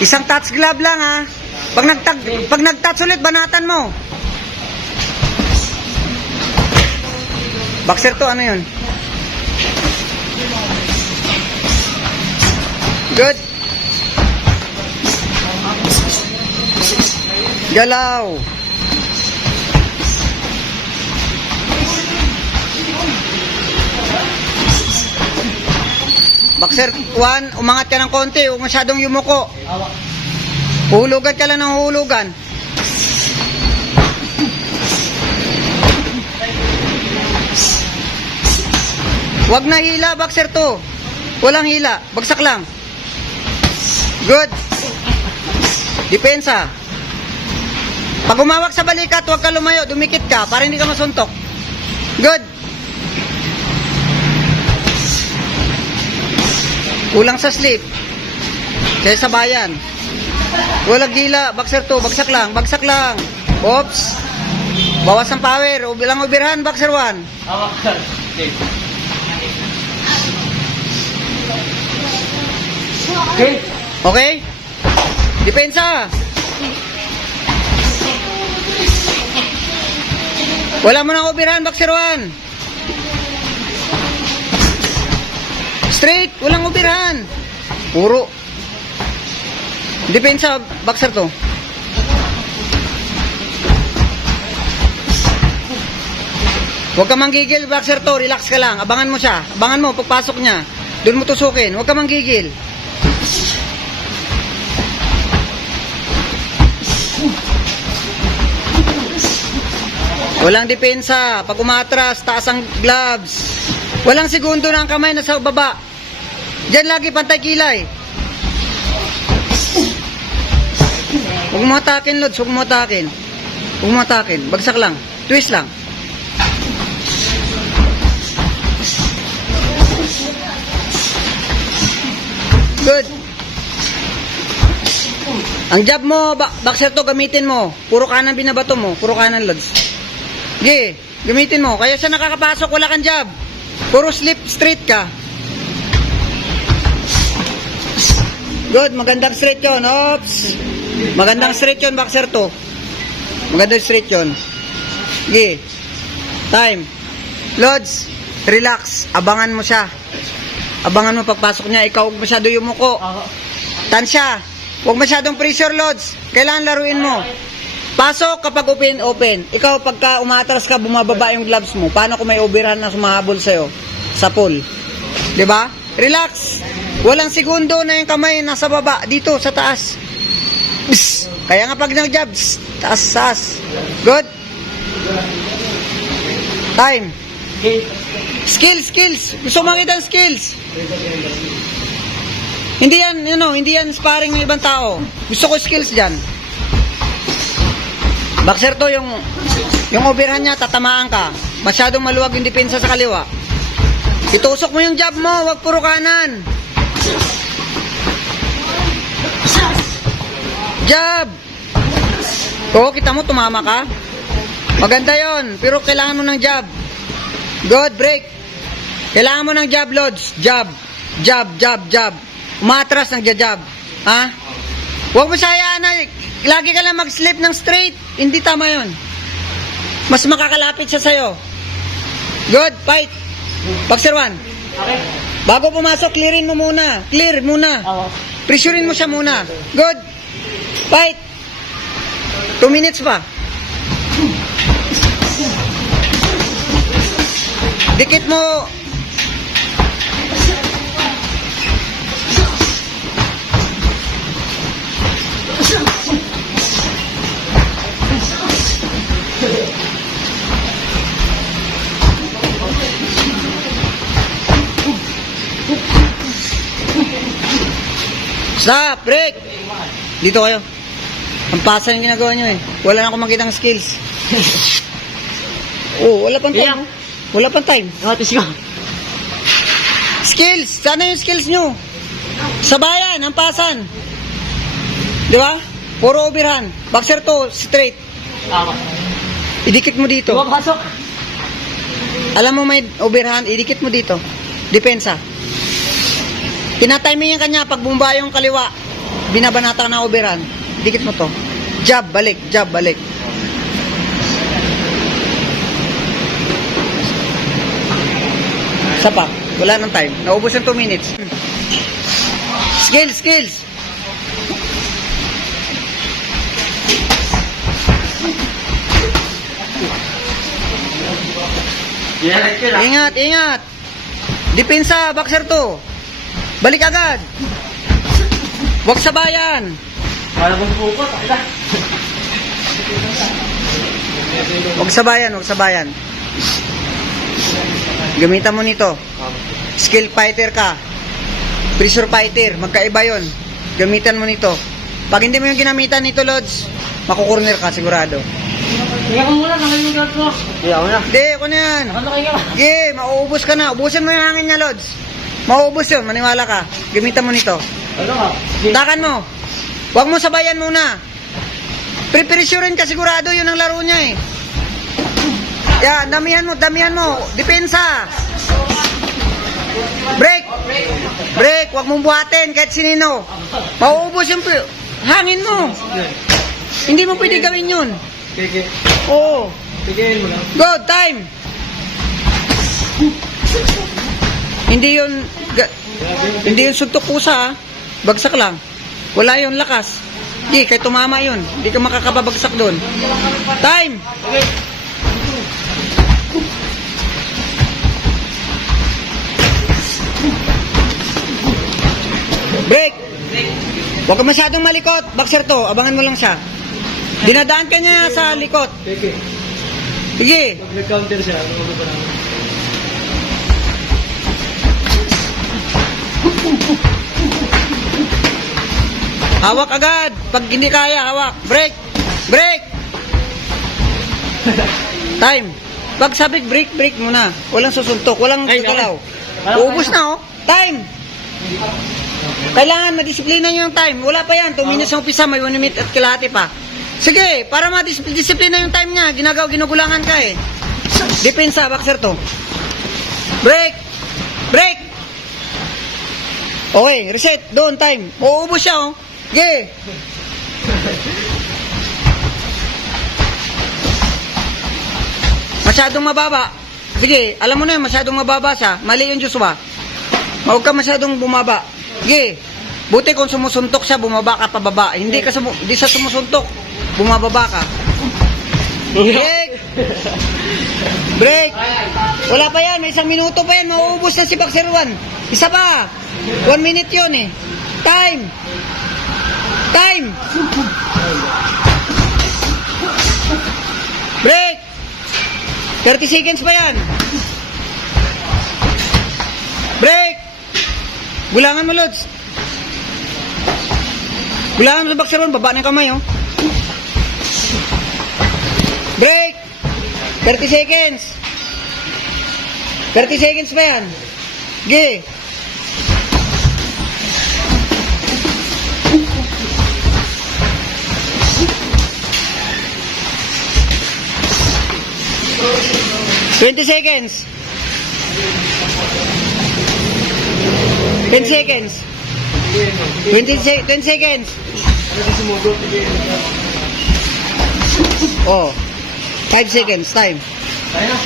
Isang touch glove lang ha. Pag nag-touch ulit, banatan mo. Boxer to, ano yun? Good. Galaw. Boxer 1, umangat ka ng konti, huwag masyadong yumuko. Hulugan ka lang ng hulugan. Huwag na hila, boxer 2. Walang hila, bagsak lang. Good. Depensa. Pag umawak sa balikat, huwag ka lumayo, dumikit ka para hindi ka masuntok. Good. Kulang sa slip. Kaya sabayan. Walang gila, boxer 2, bagsak lang, bagsak lang. Oops. Bawas ang power, bilang ubirhan, boxer 1. Okay. Okay? Depensa. Wala mo nang ubirhan, boxer 1. Straight, walang ubirhan. Puro. Depensa, boxer 2. Huwag ka manggigil, boxer 2. Relax ka lang. Abangan mo siya. Abangan mo, pagpasok niya. Doon mo tusukin. Huwag ka manggigil. Walang depensa. Pag umatras, taas ang gloves. Walang segundo na ang kamay na sa baba. Diyan lagi pantay kilay. Huwag mo atakin, Lods. Huwag mo atakin. Huwag mo atakin. Bagsak lang. Twist lang. Good. Ang jab mo, boxer to, gamitin mo. Puro kanan binabato mo. Puro kanan, Lods. Sige, gamitin mo. Kaya siya nakakapasok, wala kang jab. Puro slip straight ka. Good, magandang straight yun. Oops. Magandang straight yun, boxer to. Magandang straight yun. Sige. Time. Lods, relax. Abangan mo siya. Abangan mo pagpasok niya. Ikaw huwag masyado yumuko. Tansya. Huwag masyadong pressure, Lods. Kailangan laruin mo. Pasok kapag open. Ikaw pagka umatras ka, bumababa yung gloves mo. Paano kung may overhand na sumahabol sa'yo? Sa pool. Diba? Relax. Walang segundo na yung kamay nasa baba. Dito, sa taas. Psst. Kaya nga pag nag-jab, taas. Good. Time. Skills. Gusto makita ang skills. Hindi yan sparring ng ibang tao. Gusto ko skills dyan. Boxer to, yung overhand niya, tatamaan ka. Masyadong maluwag yung depensa sa kaliwa. Itusok mo yung jab mo, wag puro kanan. Jab! Oo, kita mo, tumama ka. Maganda yon, pero kailangan mo ng jab. Good, break. Kailangan mo ng jab, Lods. Jab. Umatras ng jab. Ha? Huwag mo sayaan na, lagi ka lang mag-slip ng straight. Hindi tama yon. Mas makakalapit siya sa'yo. Good, fight. Boxer 1. Okay. Bago pumasok, clearin mo muna. Clear muna. Pressurein mo siya muna. Good. Fight. 2 minutes pa. Dikit mo. Stop! Break! Dito kayo. Ang pasa yung ginagawa nyo eh. Wala na akong makitang skills. Oh, wala pang time. Wala pang time. Skills! Sana yung skills nyo. Sabayan, ang pasan. Di ba? Puro overhand. Boxer to, straight. Idikit mo dito. Alam mo may overhand, idikit mo dito. Depensa. Tinatimingan kanya pag bumaba yung kaliwa. binabanata ka na overhand. Dikit mo to. Jab, balik, jab, balik. Isa pa. Wala nang time. Naubos yung 2 minutes. Skills, skills. Ingat, ingat. Depensa, boxer to. Balik agad. Huwag sabayan. Huwag sabayan, huwag sabayan. Gamitan mo nito. Skill fighter ka. Pressure fighter, magkaiba yon. Gamitan mo nito. Pag hindi mo yung ginamitan nito, Lods, makukorner ka sigurado. Kaya ko muna, nakain yung gawin ko. Kaya ko na. Hindi, ako na yan. Nakain ka. Sige, mauubos ka na. Ubusin mo yung hangin niya, Lods. Mauubos yun, maniwala ka. Gamitan mo nito. Ano ka? Takan mo. Huwag mo sabayan muna. Preparation ka sigurado, yun ang laro niya eh. Yan, damihan mo. Depensa. Break. Break, huwag mong buhatin kahit sinino. Mauubos yung hangin mo. Hindi mo pwede gawin yun. Kiki. Oo. Tigihin mo lang. Good, time. Hindi yun suntok pusa, ah. Bagsak lang. Wala yun lakas. Hindi, kahit tumama yun. Hindi ka makakababagsak doon. Time. Okay. Break. Huwag ka masyadong malikot. Boxer to, abangan mo lang siya. Dinadaan ka niya sa likot. Kiki. Sige. Pag nag-counter siya, ano ba naman? Hawak agad. Pag hindi kaya, hawak. Break. Break. Time. Pag sabik, break muna. Walang susuntok, walang Ay, galaw. okay. Uubos na, oh. Time. Kailangan madisiplina nyo yung time. Wala pa yan. 2 minutes ang umpisa, may 1 minute at kalahati pa. Sige, para madisiplina yung time niya. Ginugulangan ka eh. Depensa, boxer to. Break. Break. Okay, reset. Doon, time. Uubos siya, oh. Sige. Masyadong mababa. Sige, alam mo na yun, masyadong mababa siya. Mali yung Joshua. Huwag ka masyadong bumaba. Sige. Buti kung sumusuntok siya, bumaba ka pababa. Hindi sa sumusuntok, bumababa ka. Break! Break! Wala pa yan, may 1 minuto pa yan. Mauubos na si Boxer 1. Isa pa. 1 minute yun eh. Time! Time! Break! 30 seconds pa yan. Break! Gulangan mo, Lods. Gulangan mo sa Boxer 1. Baba na yung kamay, oh. Break! 30 seconds. 30 seconds pa yan. Sige. $20 seconds. 10 seconds. 10 seconds. Kasi sumugot. Tigihin. Oh. 5 seconds. Time. Kaya na.